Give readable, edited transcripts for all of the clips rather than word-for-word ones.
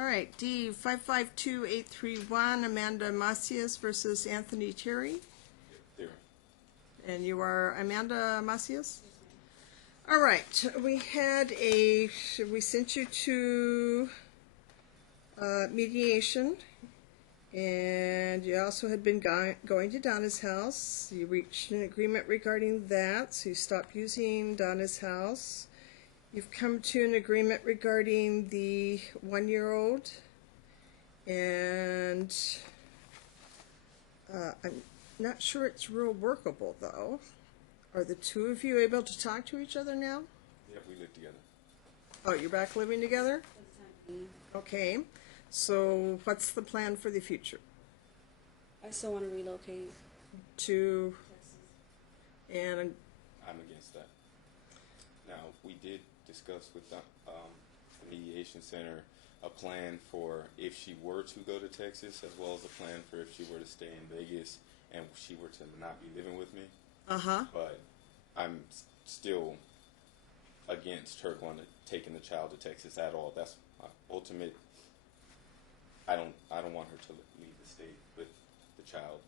All right, D 552831, Amanda Macias versus Anthony Terry. There. And you are Amanda Macias? All right, we sent you to mediation, and you also had been going to Donna's house. You reached an agreement regarding that, so you stopped using Donna's house. You've come to an agreement regarding the 1-year-old, and I'm not sure it's real workable, though. Are the two of you able to talk to each other now? Yep, we live together. Oh, you're back living together? Okay. So what's the plan for the future? I still want to relocate. To Texas. and I'm against that. Now, we did discuss with the mediation center a plan for if she were to go to Texas, as well as a plan for if she were to stay in Vegas and she were to not be living with me. But I'm still against her taking the child to Texas at all. That's my ultimate. I don't want her to leave the state with the child,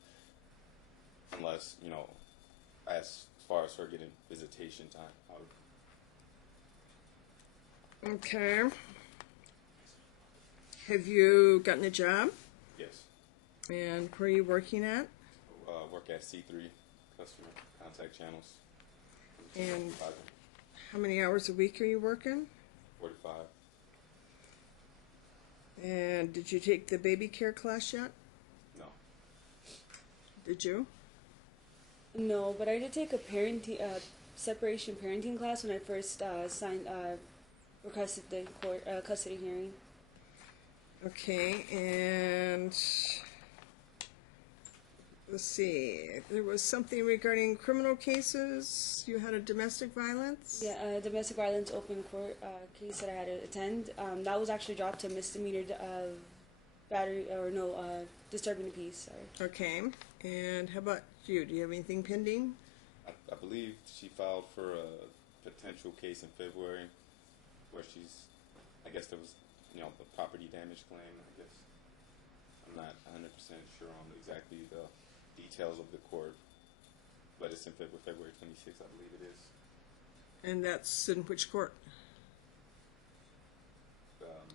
unless, you know, as far as her getting visitation time. okay. Have you gotten a job? Yes. And where are you working at? Work at C3 Customer Contact Channels. And how many hours a week are you working? 45. And did you take the baby care class yet? No. Did you? No, but I did take a separation parenting class when I first requested the court custody hearing. Okay, and let's see. There was something regarding criminal cases. You had a domestic violence? Yeah, a domestic violence open court case that I had to attend. That was actually dropped to misdemeanor battery, or no, disturbing the peace. Sorry. Okay, and how about you? Do you have anything pending? I believe she filed for a potential case in February where she's, I guess there was, you know, the property damage claim. I guess I'm not 100% sure on exactly the details of the court, but it's in February 26th, I believe it is. And that's in which court?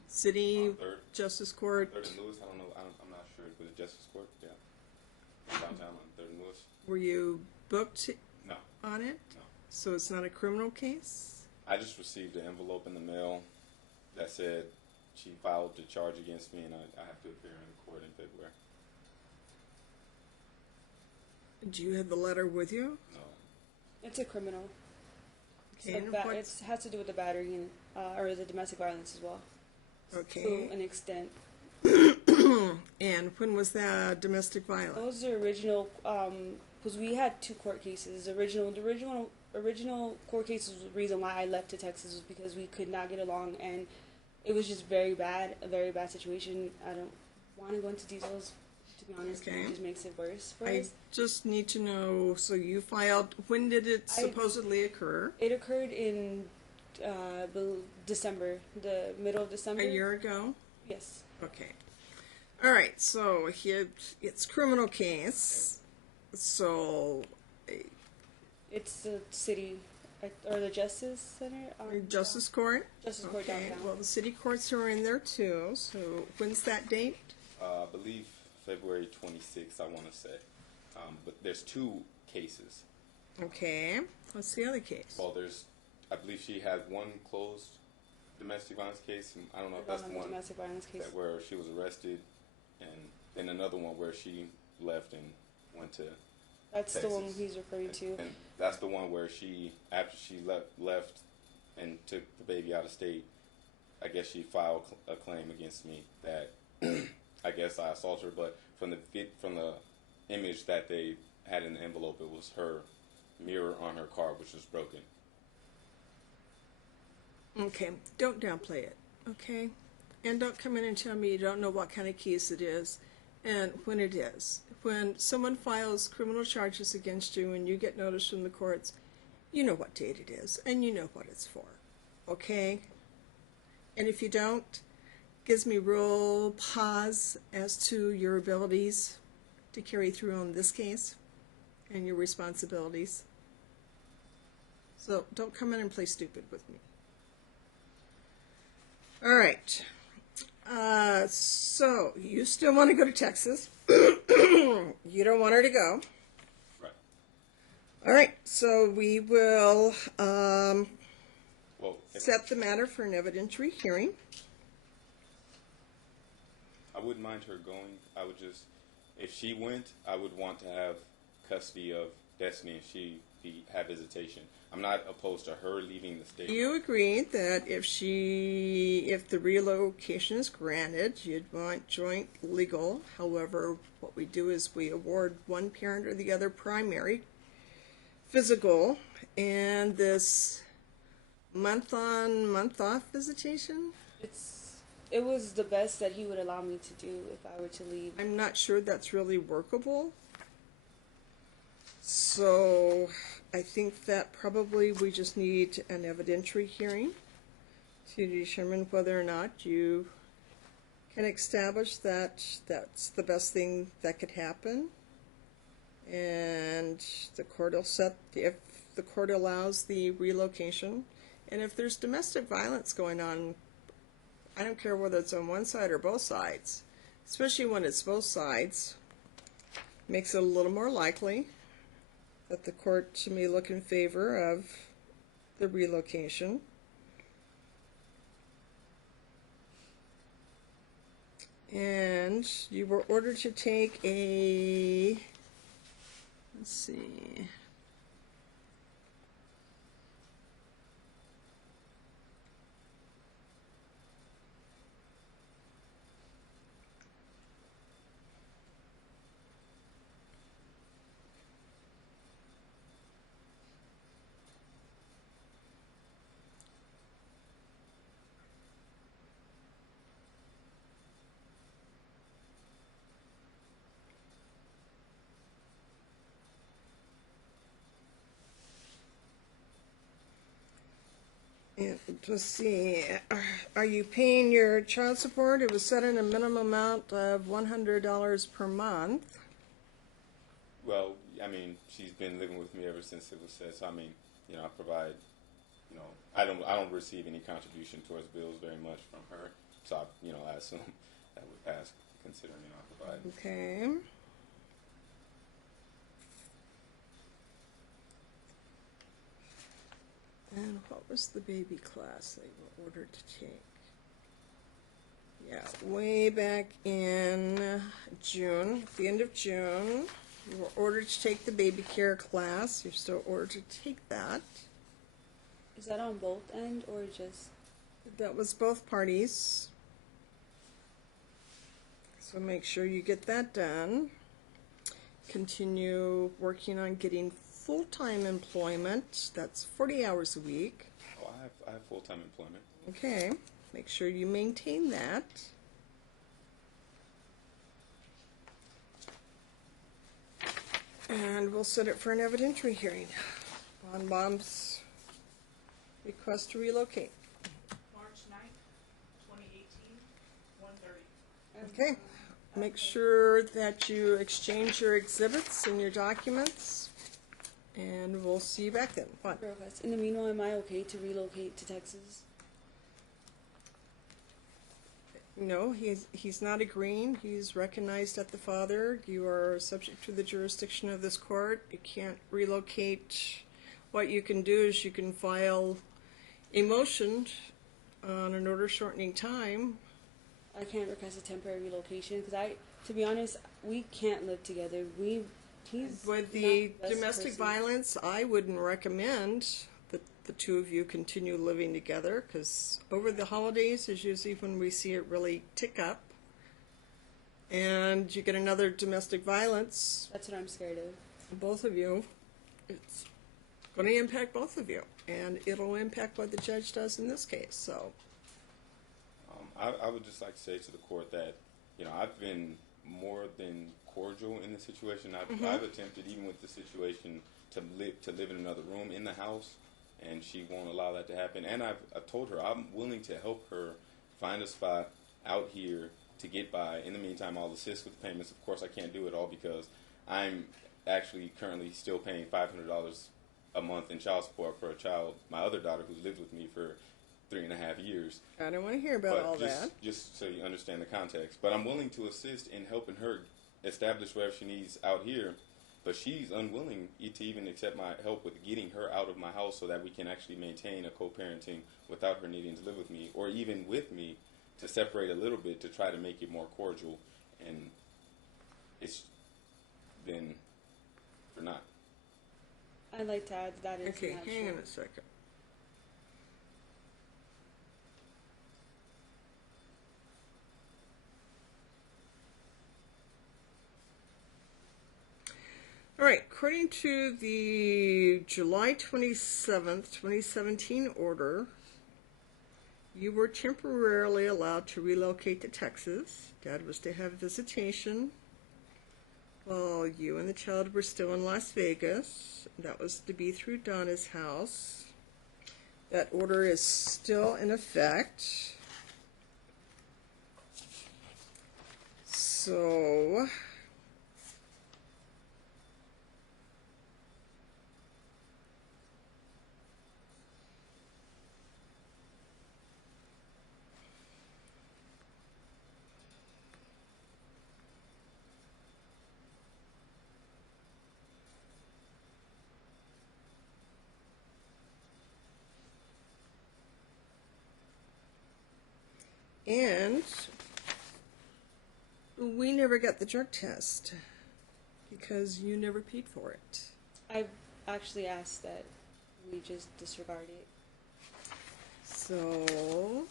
City Justice Court. 3rd and Lewis. I don't know. I'm not sure. Was it Justice Court? Yeah. Downtown on 3rd and Lewis. Were you booked No. on it? No. So it's not a criminal case? I just received an envelope in the mail that said she filed the charge against me, and I have to appear in court in February. Do you have the letter with you? No. It's a criminal. Okay, It has to do with the battery and or the domestic violence as well. Okay. To an extent. And when was that domestic violence? That was the original, because we had 2 court cases. The original court case was the reason why I left to Texas, was because we could not get along, and it was just very bad, a very bad situation. I don't want to go into details, to be honest, because it just makes it worse for us. I just need to know, so you filed, when did it supposedly occur? It occurred in December, the middle of December. A year ago? Yes. Okay. All right, so here, it's criminal case, so... It's the city, or the Justice Center? Justice Court? Justice Court Okay, downtown. well, the city courts are in there too, so when's that date? I believe February 26th, I want to say. But there's 2 cases. Okay, what's the other case? Well, I believe she had one closed domestic violence case, and I don't know if that's the one domestic violence case. where she was arrested, and then another one where she left and went to That's Texas. the one he's referring to. And that's the one where she, after she left and took the baby out of state, I guess she filed a claim against me that I guess I assaulted her, but from the image that they had in the envelope, it was her mirror on her car, which was broken. Okay, don't downplay it, okay? And don't come in and tell me you don't know what kind of case it is and when it is. When someone files criminal charges against you and you get notice from the courts, you know what date it is and you know what it's for, okay? And if you don't, gives me real pause as to your abilities to carry through on this case and your responsibilities. So don't come in and play stupid with me. All right. So you still want to go to Texas. You don't want her to go. Right. All right. So we will Well, set the matter for an evidentiary hearing. I wouldn't mind her going. I would just, if she went, I would want to have custody of Destiny and she have visitation. I'm not opposed to her leaving the state. You agreed that if the relocation is granted, you'd want joint legal. However, what we do is we award one parent or the other primary physical, and this month-on, month-off visitation. It was the best that he would allow me to do if I were to leave. I'm not sure that's really workable. So I think that probably we just need an evidentiary hearing to determine whether or not you can establish that that's the best thing that could happen. And the court will set, if the court allows the relocation, and if there's domestic violence going on, I don't care whether it's on one side or both sides, especially when it's both sides, makes it a little more likely that the court may look in favor of the relocation. And you were ordered to take a, let's see, and let's see, are you paying your child support? It was set in a minimum amount of $100 per month. Well, I mean, she's been living with me ever since it was said. So I mean, I provide. I don't receive any contribution towards bills very much from her. So I assume that would pass, considering I provide. Okay. And what was the baby class they were ordered to take? Yeah, way back in June, at the end of June, you were ordered to take the baby care class. You're still ordered to take that. Is that on both ends or just? That was both parties. So make sure you get that done. Continue working on getting full-time employment. That's 40 hours a week. Oh, I have full-time employment. Okay. Make sure you maintain that. And we'll set it for an evidentiary hearing on Mom's request to relocate. March 9th, 2018, 1:30. Okay. Make sure that you exchange your exhibits and your documents, and we'll see you back then. Fine. In the meanwhile, am I okay to relocate to Texas? No, he's not agreeing. He's recognized at the father. You are subject to the jurisdiction of this court. You can't relocate. What you can do is you can file a motion on an order shortening time. I can't request a temporary relocation because to be honest, we can't live together. He's With the not the best domestic person. violence, I wouldn't recommend that the two of you continue living together, because over the holidays is usually when we see it really tick up. And you get another domestic violence, That's what I'm scared of. both of you, it's going to impact both of you. And it'll impact what the judge does in this case, so. I would just like to say to the court that, I've been more than cordial in the situation. I've attempted, even with the situation, to live in another room in the house, and she won't allow that to happen. And I've told her I'm willing to help her find a spot out here to get by. In the meantime, I'll assist with the payments. Of course, I can't do it all because I'm actually currently still paying $500 a month in child support for a child, my other daughter, who's lived with me for 3.5 years. I don't want to hear about all that. Just so you understand the context. But I'm willing to assist in helping her establish whatever she needs out here. But she's unwilling to even accept my help with getting her out of my house so that we can actually maintain a co-parenting without her needing to live with me, or even with me, to separate a little bit to try to make it more cordial. And it's been for not. I'd like to add that is Okay, not hang on true. a second. All right, according to the July 27th, 2017 order, you were temporarily allowed to relocate to Texas. Dad was to have visitation while you and the child were still in Las Vegas. That was to be through Donna's house. That order is still in effect. So, and we never got the drug test because you never paid for it. I actually asked that we just disregard it. So,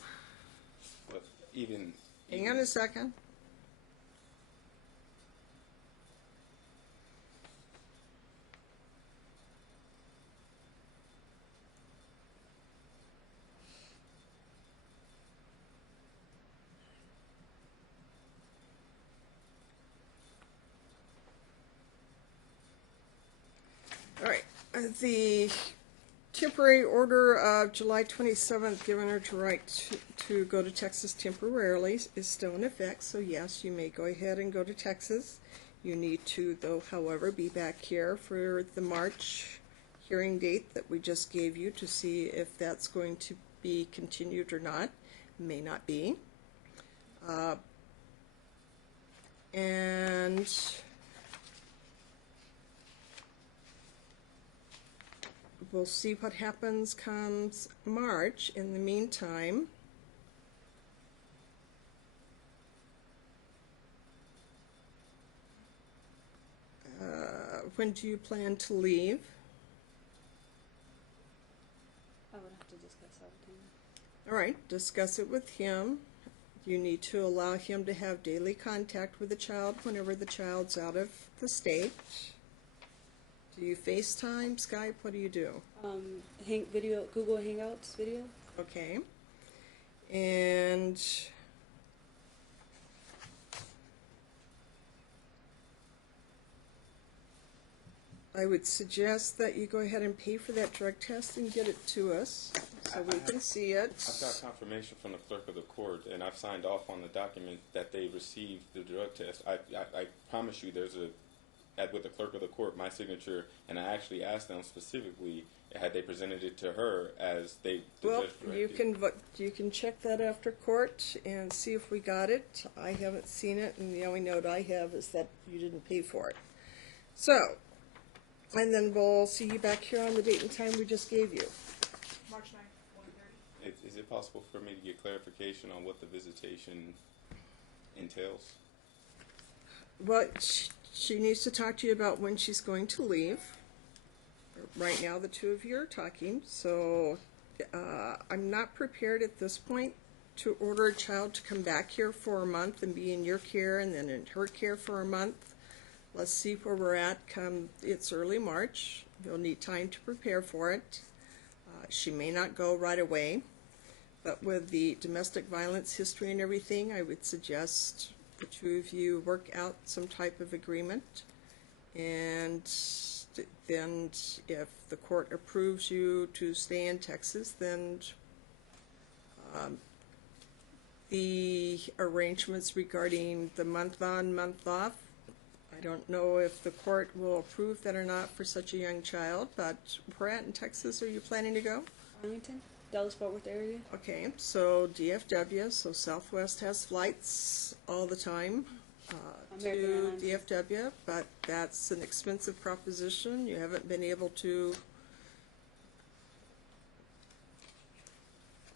But even hang on a second. All right, the temporary order of July 27th, giving her the right to go to Texas temporarily, is still in effect. So yes, you may go ahead and go to Texas. You need to, though, however, be back here for the March hearing date that we just gave you to see if that's going to be continued or not. May not be. And we'll see what happens comes March. In the meantime, when do you plan to leave? I would have to discuss that with him. All right, discuss it with him. You need to allow him to have daily contact with the child whenever the child's out of the state. Do you FaceTime, Skype? What do you do? Google Hangouts video. Okay. And I would suggest that you go ahead and pay for that drug test and get it to us so we can see it. I've got confirmation from the clerk of the court, and I've signed off on the document that they received the drug test. I promise you there's with the clerk of the court, my signature, and I actually asked them specifically had they presented it to her as the Well, judge you directed. you can check that after court and see if we got it. I haven't seen it, and the only note I have is that you didn't pay for it. So, and then we'll see you back here on the date and time we just gave you. March 9th, 1:30. Is it possible for me to get clarification on what the visitation entails? Well, she needs to talk to you about when she's going to leave. Right now, the two of you are talking, so I'm not prepared at this point to order a child to come back here for a month and be in your care and then in her care for a month. Let's see where we're at come it's early March. You'll need time to prepare for it. She may not go right away, but with the domestic violence history and everything, I would suggest the two of you work out some type of agreement, and then if the court approves you to stay in Texas, then the arrangements regarding the month on, month off. I don't know if the court will approve that or not for such a young child, but where at in Texas are you planning to go? Arlington, Dallas-Fort Worth area. Okay, so DFW, so Southwest has flights all the time American to Airlines. DFW, but that's an expensive proposition. You haven't been able to.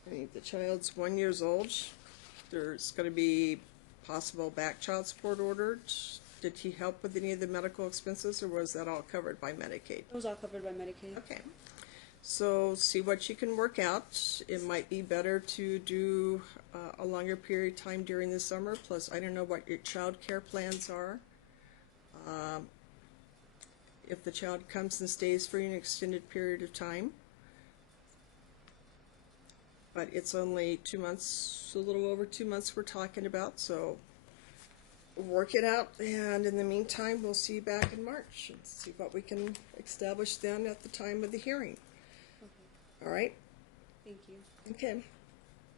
I think the child's 1 year old. There's going to be possible back child support ordered. Did he help with any of the medical expenses, or was that all covered by Medicaid? It was all covered by Medicaid. Okay. So see what you can work out. It might be better to do a longer period of time during the summer. Plus, I don't know what your child care plans are. If the child comes and stays for an extended period of time. But it's only 2 months, a little over 2 months we're talking about, so work it out. And in the meantime, we'll see you back in March and see what we can establish then at the time of the hearing. Okay. All right? Thank you. Okay.